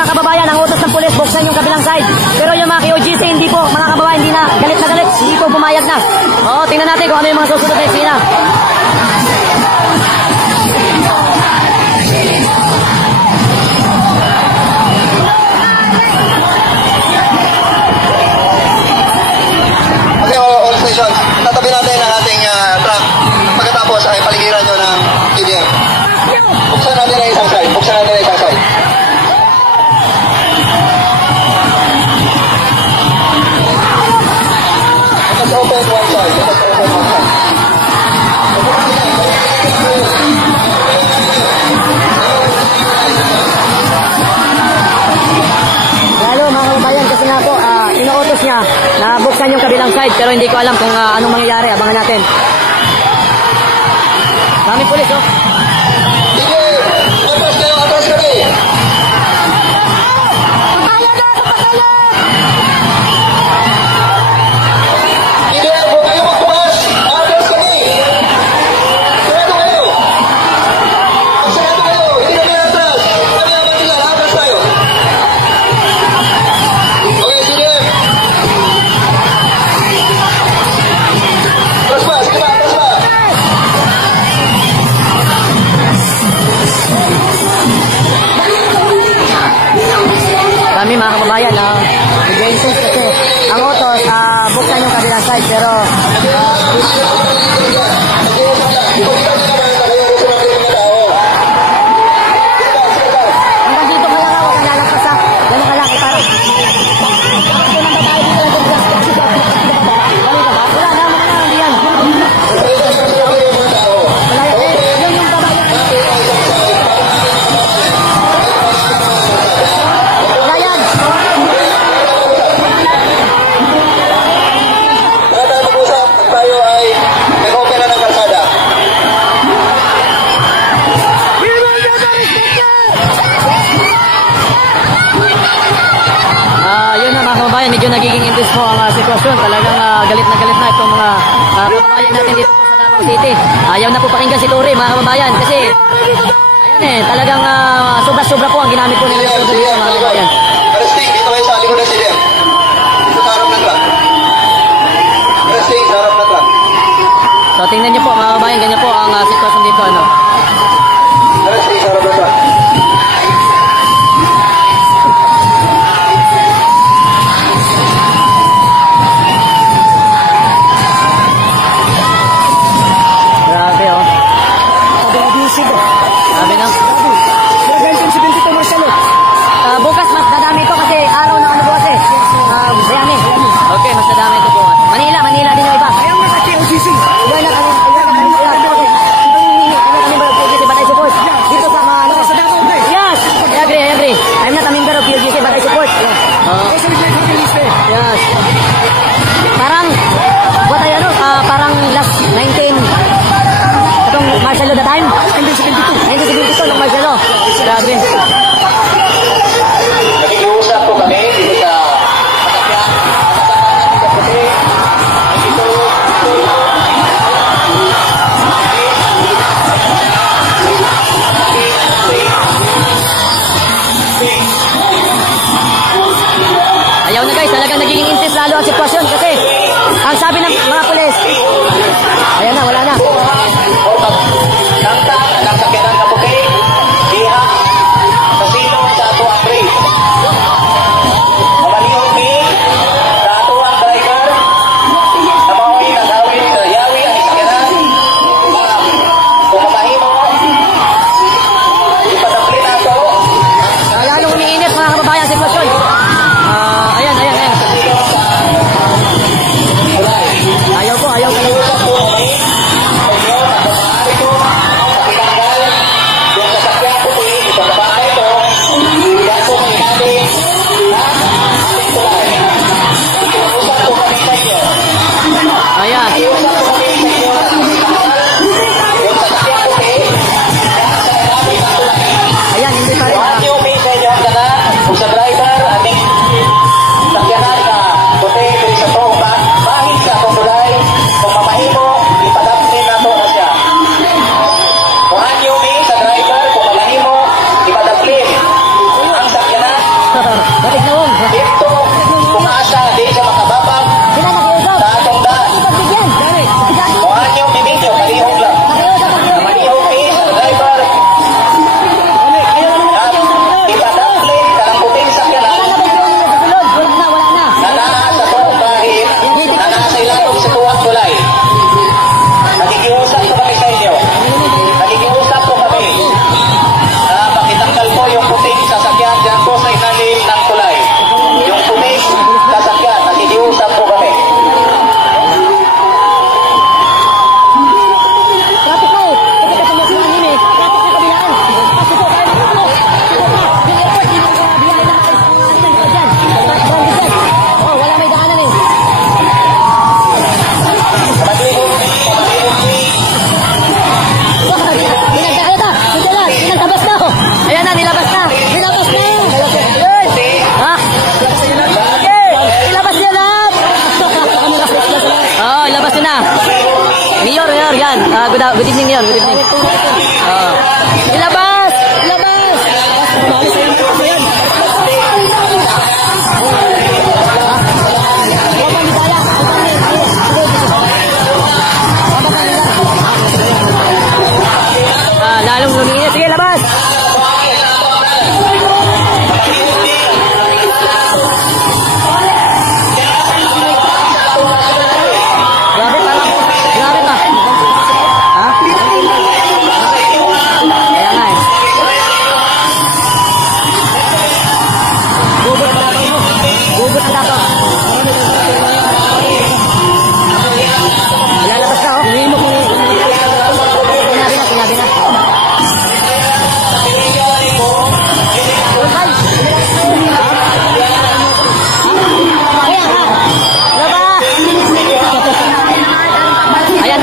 mga kababayan, ang utos ng pulis, buksan yung kabilang side. Pero yung mga KOGC, hindi po, mga kababayan, hindi na galit, hindi po pumayag na. Oo, tingnan natin kung ano yung mga susunod na eksena. Okay, all stations, tatabi natin ang ating truck. Pagkatapos ay paligiran nyo ng TDM. Buksan natin ang isang side. Buksan natin ang isang side. Let's open one side. Let's open one side. Lalo mga kababayan, kasi nga po, inuutos niya na buksan yung kabilang side, pero hindi ko alam kung anong mangyayari. Abangan natin. Kami pulis, oh. Atras kami. Kami mga kababayan, nag-insist kasi ang utos, buksan yung kabilang side, pero hanggang dito ka lang, huwag kang lalagpas ha. Gano'n ka lang, parang medyo nagiging intense po ang sitwasyon. Talagang galit na itong mga kababayan natin dito po sa Davao City. Ayaw na po pakinggan si Tori, mga kababayan, kasi ayan talagang sobra-sobra po ang ginamit po nila dito, mga kababayan. Arresting, dito kayo sa likod ng CDM. Dito sa harap ng truck. Arresting, sa harap ng truck. So tingnan niyo po mga kababayan, ganyan po ang sitwasyon dito. Arresting, sa harap ng truck. Sabi na. Bukas mas dadami ito kasi araw ng ano bukas eh. Bayani. Okay, mas dadami ito bukas. Manila din yung iba. Ayaw na sa KOGC. Ayaw na kami PUGC but I support. Dito sa mga ano. Yes, I agree. I'm not a member of PUGC but I support. Yes. Parang last 19 itong Marcelo the time? 1972 ng Marcelo. Grabe. Nakikiusap po kami dito sa ayaw na guys, talagang nagiging intense lalo ang sitwasyon kasi ang sabi ng mga pulis, ayan na, wala na. Lalong umiinit mga kababayan ang sitwasyon. Ayan. Ayaw ka lang. dito kumasa di sa makababag sa atong daan. Kuhan nyo minyo, malihog lang. Malihog is driver. Ipadaplit ka ng puting sakyanan. Nanaa sa tuwang bahid, nanaa sa ilatong sa tuwang tulay. Nakikiusap ko kami sa inyo. Nakikiusap ko kami. Pakitanggal po yung puting sasakyan dyan po sa ilalim ng tulay. Yung puting sasakyan, nakikiusap po kami. Ayan na, nilabas na. Nilabas na. Ha? Nilabas niya lahat. Oh, ilabas niya na. Mayor, yan. Good evening, Mayor. Good evening. Ilabas! Ilabas! Lalong lumiit. Sige, labas! Grabe pa. Ha? Kaya nga eh. Gugot na dapat mo. Gugot na dapat. Lalabas na oh. Hinimok mo. Sinabi na.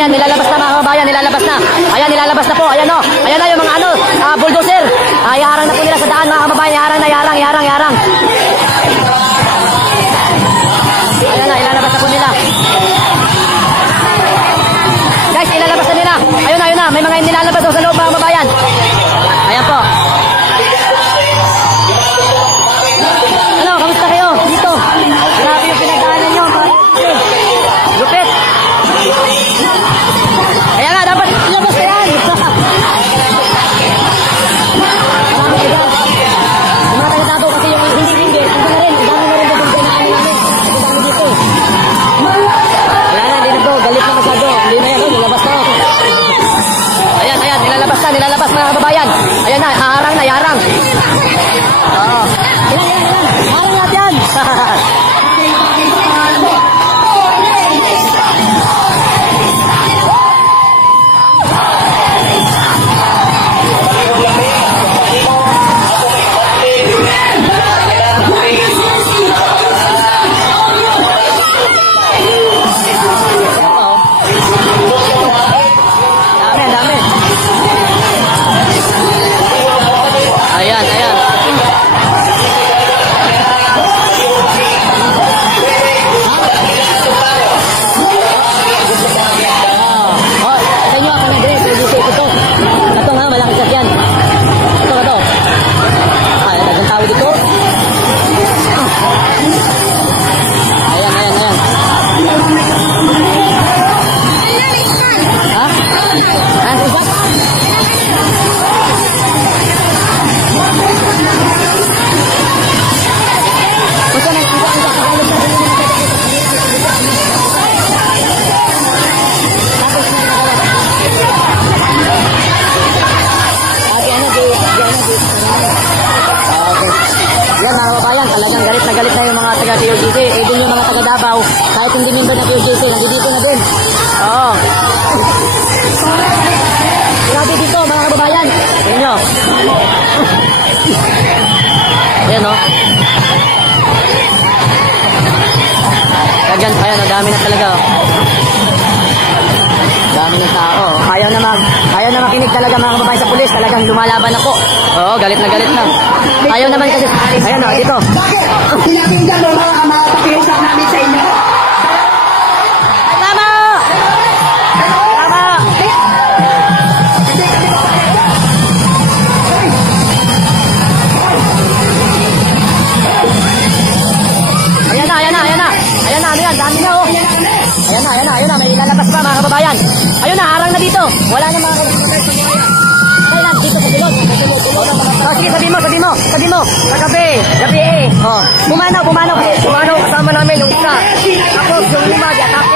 Ayan, nilalabas na mga kabayan, nilalabas na. Ayan, nilalabas na po. Ayan o. Ayan na yung mga bulldozer. Yarang na po nila sa daan mga kababayan. Yarang. Ayan na, ilalabas na po nila. Guys, ilalabas na nila. Ayun na. May mga nilalabas sa loob mga kababayan. Ayan po. Ano, kamusta kayo? Dito. Grabe yung pinagdaanan nyo. Lupit. Kaya nga, dapat ilabas na yan. Yung mga taga-tago kasi yung hindi. Ang dami na rin dito yung pinaan namin. Ang dami dito. Wala na, hindi na bro. Galit na masyado. Hindi na yan, nilabas na. Ayan, nilalabas mga kababayan. Ayan na, yarang. Oo. Ilan. Harang natin. Dami. Ayan. Sa inyo, ito nga, malaki sakyan. Ito. Tagang tao dito. Ayan. Ha? Yan mga kababayan, talagang galit na yung mga taga-TOGC. Din yung mga taga-Davao, kahit hindi member na TOGC, nandito na din. Oo. Grabe dito mga kababayan. Yan nyo. Ayan o. Kagyan, ayan o, dami na talaga o. Dami ng tao. Ayaw na makinig talaga mga kababayan sa pulis. Talagang lumalaban ako. Oo, galit na. Ayaw naman kasi. Ayan o, dito. Pinakinggan mo mga pakiusap namin sa inyo. Tama! Wala na mga kailan, dito sa silog. Oh, sige, sabi mo. Kagabi, gabi eh. Oh, pumanaw. Pumanaw kasama namin yung isa. Tapos yung lima, di atake.